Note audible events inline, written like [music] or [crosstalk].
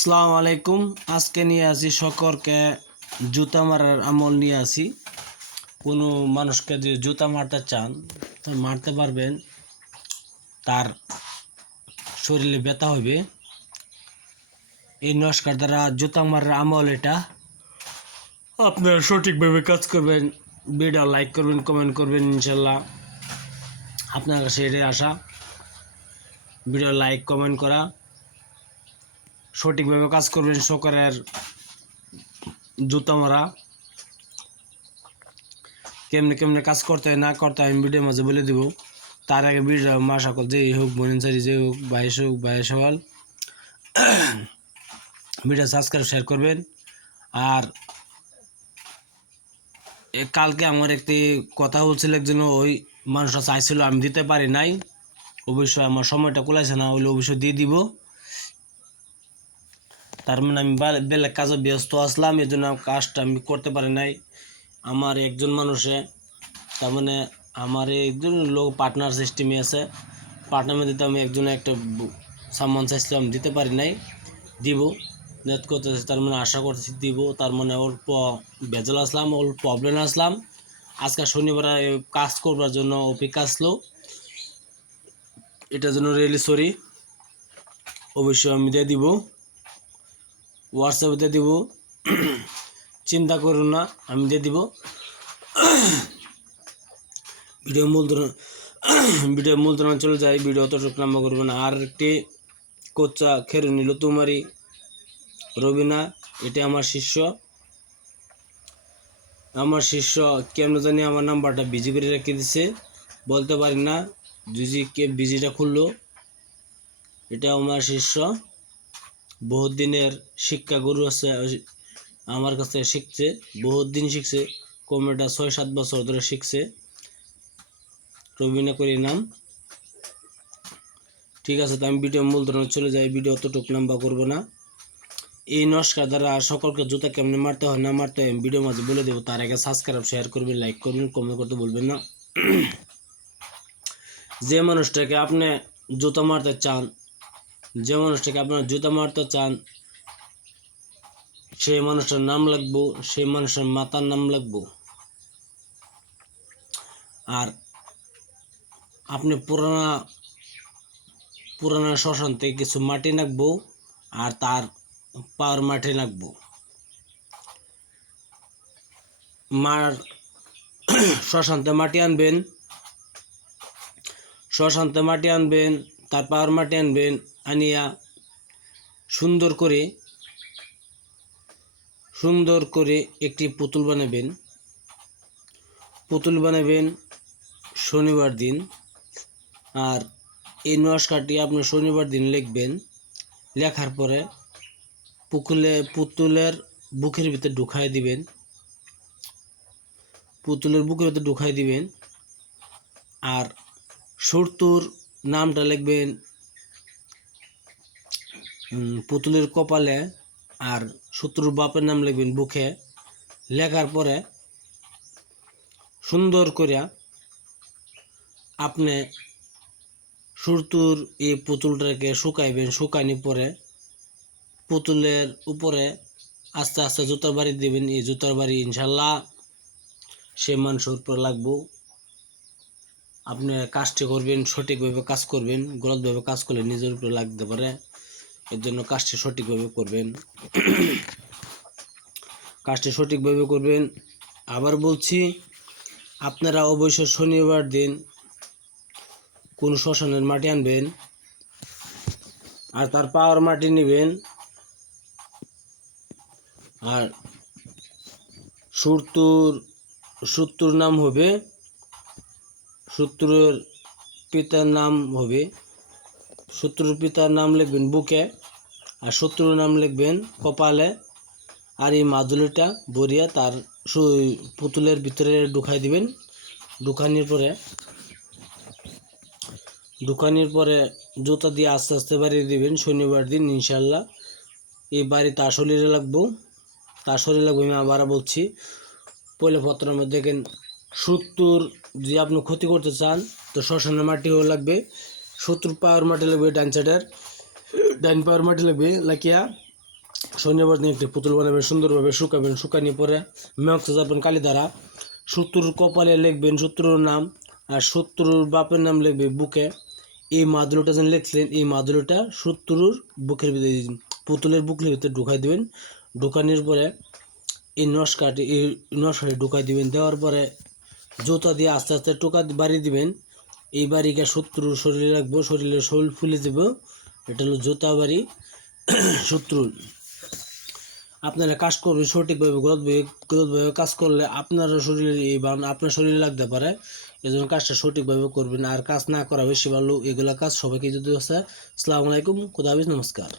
সালাম আলাইকুম। আজকে নিয়ে আসি সকরকে জুতা মারার আমল নিয়ে আসি। কোনো মানুষকে যদি জুতা মারতে চান, তো মারতে পারবেন। তার শরীরে ব্যথা হবে। এই নমস্কার দ্বারা জুতা মারার আমল এটা। আপনারা সঠিকভাবে কাজ করবেন। ভিডিও লাইক করবেন, কমেন্ট করবেন, ইনশাল্লাহ। আপনার কাছে এটাই আশা। ভিডিও লাইক, কমেন্ট করা। সঠিকভাবে কাজ করবেন শকরের জুতা মারা কেমনে কেমনে কাজ করতে হয়, না করতে আমি ভিডিওর মাঝে বলে দিব। তার আগে ভিডিও মা সকল যেই হোক বনিনসারি যে হোক বাইশ হোক বাইশ হল ভিডিও সাবস্ক্রাইব শেয়ার করবেন। আর কালকে আমার একটি কথা বলছিল একজন, ওই মানুষটা চাইছিল আমি দিতে পারি নাই। অবশ্যই আমার সময়টা কুলাইছে না, হইলে অবশ্যই দিয়ে দিব। তার মানে আমি বা- বেলেগ কাজে ব্যস্ত আসলাম এই জন্য কাজটা আমি করতে পারি নাই। আমার একজন মানুষে, তার মানে আমার একজন লোক পার্টনার সিস্টেমে আছে। পার্টনার মধ্যে তো আমি একজন একটা সামান চাইছিলাম দিতে পারি নাই। দিব নেট করতেছে, তার মানে আশা করতেছি দিব। তার মানে অল্প বেজাল আসলাম, অল্প প্রবলেম আসলাম। আজকে শনিবার কাজ করবার জন্য অপেক্ষা আসলো। এটার জন্য রেলি সরি অবশ্যই আমি দিয়ে দিব। হোয়াটসঅ্যাপে দিব। চিন্তা করুন না, আমি দিয়ে দিব। ভিডিও মূলধন ভিডিও মূলধন চলে যায়, ভিডিও অতটুকু লম্বা করব না। আর একটি কোচা খেরু নিল তুমারি রবিনা, এটা আমার শিষ্য। আমার শিষ্য কেমন জানি আমার নাম্বারটা বিজি করে রেখে দিছে। বলতে পারি না, যদি কে বিজিটা খুললো এটা আমার শিষ্য। বহুত দিনের শিক্ষা গুরু আছে আমার কাছে শিখছে, বহুত দিন শিখছে কমেটা ছয় সাত বছর ধরে শিখছে। রবিনা করি নাম। ঠিক আছে, তো আমি ভিডিও মূল ধরনের চলে যাই, ভিডিও অতটুকু লম্বা করব না। এই নমস্কার দ্বারা সকলকে জুতা কেমনে মারতে হয় না মারতে হয় ভিডিও মাঝে বলে দেবো, তার আগে সাবস্ক্রাইব শেয়ার করবেন লাইক করবেন কমেন্ট করতে বলবেন না। [clears throat] যে মানুষটাকে আপনি জুতা মারতে চান যে মানুষটাকে আপনার জুতা মারতে চান, সেই মানুষটার নাম লাগবো, সেই মানুষের মাতার নাম লাগবো। আর আপনি পুরানা পুরানা শ্মশান থেকে কিছু মাটি নাকবো, আর তার পাওয়ার মাটি নাকবো। মার [clears throat] শ্মশানতে মাটি আনবেন, শ্মশানতে মাটি আনবেন, তার পাওয়ার মাটি আনবেন আনিয়া সুন্দর করে সুন্দর করে একটি পুতুল বানাবেন। পুতুল বানাবেন শনিবার দিন। আর এই নমস্কারটি আপনি শনিবার দিন লিখবেন। লেখার পরে পুকুলে, পুতুলের বুকের ভিতরে ঢুকাই দিবেন। পুতুলের বুকের ভিতরে ঢুকাই দিবেন। আর সুরতুর নামটা লিখবেন পুতুলের কপালে আর শত্রুর বাপের নাম লিখবেন বুকে। লেখার পরে সুন্দর করে আপনি সুরতুর এই পুতুলটাকে শুকাইবেন, শুকানি পরে পুতুলের উপরে আস্তে আস্তে জুতার বাড়ি দিবেন। এই জুতার বাড়ি ইনশাল্লাহ সে মানুষের উপরে লাগবো। আপনি কাজটি করবেন, সঠিকভাবে কাজ করবেন, গলতভাবে কাজ করলে নিজের উপরে লাগতে পারে। এর জন্য কাজটি সঠিকভাবে করবেন। কাজটি সঠিকভাবে করবেন। আবার বলছি, আপনারা অবশ্যই শনিবার দিন কোন শ্মশানের মাটি আনবেন আর তার পাওয়ার মাটি নেবেন আর সুরতুর সুত্তুর নাম হবে শত্রুর পিতার নাম হবে শত্রুর পিতার নাম লিখবেন বুকে। আর শত্রুর নাম লিখবেন কপালে। আর এই মাদুলিটা বরিয়া তার পুতুলের ভিতরে ঢুকাই দিবেন। ঢুকানির পরে ঢুকানির পরে জুতা দিয়ে আস্তে আস্তে বাড়িয়ে দিবেন শনিবার দিন ইনশাল্লাহ এই বাড়ি তার শরীরে লাগবো। তার শরীরে লাগবো, আমি আবার বলছি। পয়লা পত্রের মধ্যে দেখেন সত্তর যদি আপনি ক্ষতি করতে চান, তো শ্মশানের মাটিও লাগবে। সত্তর পাওয়ার মাটি লাগবে ডান সাইডের। ডান পাওয়ার মাটি লাগবে লাকিয়া শনিবার দিন একটি পুতুল বানাবেন সুন্দরভাবে শুকাবেন শুকানিয়ে পরে মেঘতে যাবেন কালি দ্বারা শত্রুর কপালে লিখবেন শত্রুর নাম আর শত্রুর বাপের নাম লিখবে বুকে এই মাদুলিটা যেন লিখলেন এই মাদুলিটা শত্রুর বুকের ভিতরে পুতুলের বুকের ভিতরে ঢুকাই দেবেন ঢুকানোর পরে এই নস্কাটি এই নস্কাটি ঢুকাই দিবেন দেওয়ার পরে জুতা দিয়ে আস্তে আস্তে টোকা বাড়ি দিবেন এই বাড়িকে শত্রুর শরীরে রাখব শরীরে শরীর ফুলে দেব এটা হলো জোতাবাড়ি শত্রুল আপনারা কাজ করবে সঠিকভাবে, গলতভাবে গলতভাবে কাজ করলে আপনার শরীরে এই আপনার শরীরে লাগতে পারে। এই জন্য কাজটা সঠিকভাবে করবেন। আর কাজ না করা বেশি ভালো, এগুলো কাজ সবাইকে যদি আসসালামু আলাইকুম, খুদা হাফিজ, নমস্কার।